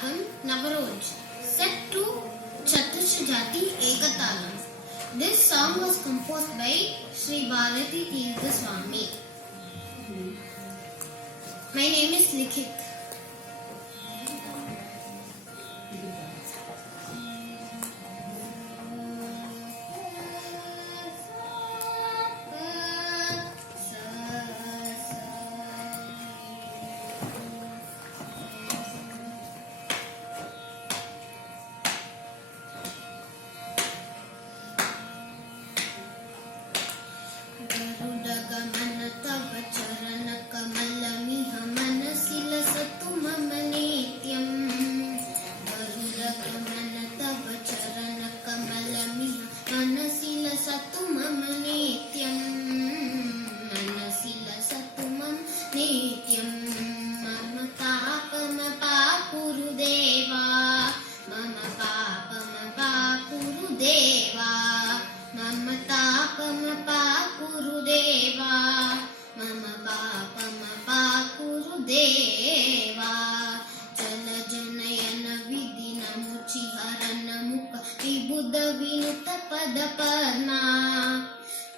Ragam Navaroj, set to Chatush Jati Ekatalam. This song was composed by Sri Bharati Tirtha Swami. My name is Likhit. गरुडगमन तव चरण कमलमिह मनसि लसतु मम नित्यं। गरुडगमन तव चरण कमलमिह मनसि लसतु मम नित्यं। मनसि लसतु मम नित्यं। मम पापम पाकुरु देवा, मम पापम पाकुरु देवा, मम तापम पाकुरु देवा, मम पापम पाकुरु देवा। जलजनयन विधिन मुचिहरन मुख विबुध विनुत पद पद्मा।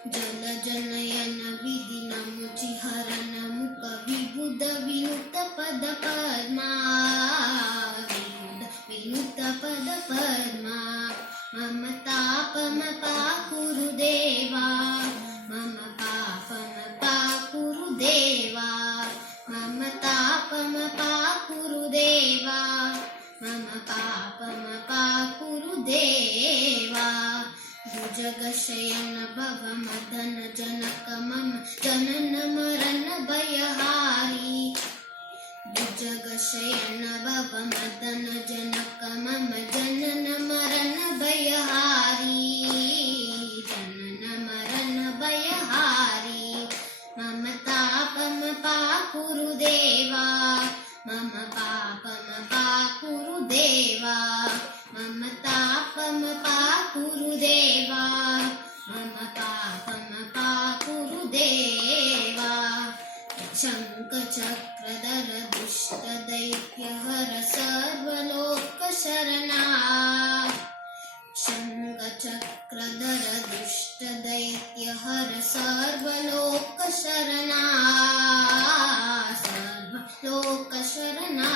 जलजनयन विधिन मुचिहरन मुख विबुध विनुत पद पद्मा। विनुत पद पद्मा। मम तापम पाकुरु देवा, मम पापम पाकुरु देवा, मम तापम पाकुरु देवा, मम पापम पाकुरु देवा। भुजगशयन भव मदन जनक मम जनन मरण भयहारी। भुजगशयन भव मदन जनक मम जनन मरण भयहारी। जनन मरण भयहारी। मम तापम पाकुरु देवा, मम पापम पाकुरु देवा, मम तापम पाकुरु देवा, मम पापम पाकुरु देवा। शङ्खचक्रधर दुष्ट दैत्यहर सर्वलोकशरणा। शङ्खचक्रधर दुष्ट दैत्यहर सर्वलोकशरणा। सर्वलोकशरणा।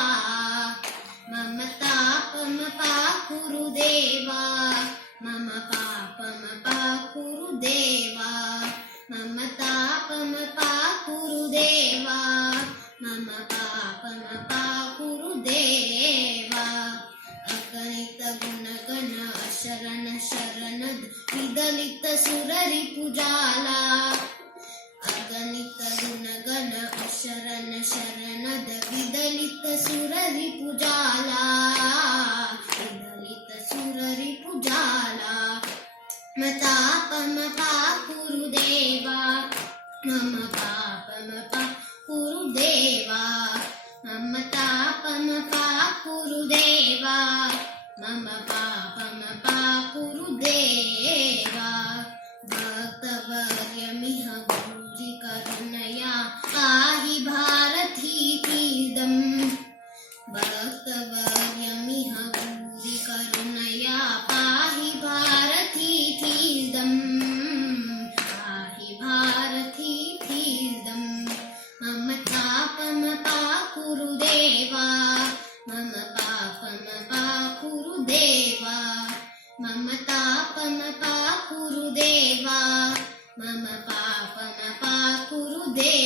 मम तापम पाकुरु देवा, मम पापम पाकुरु देवा, मम तापम पाकुरु देवा, मम पापम पाकुरु देवा। अगणित गुणगण अशरण शरणद विदलित सुररिपुजाला। अगणित गुणगण अशरण शरणद विदलित सुररिपुजाला। विदलित सुररिपुजाला। मम तापम पाकुरु देवा, मम पापम पाकुरु देवा, मम तापम पाकुरु देवा, मम पापम पाकुरु देवा। भक्तवर्यमिह भूरि करुणया पाहि भारतीतीदम्। भक्तवर्यमिह भूरि करुणया पाहि भारतीतीदम्। पाहि भारतीतीदम्। मम तापम पाकुरु देवा, मम पापम पाकुरु देवा, मम तापम पाकुरु देवा, मम पापम पाकुरु देवा।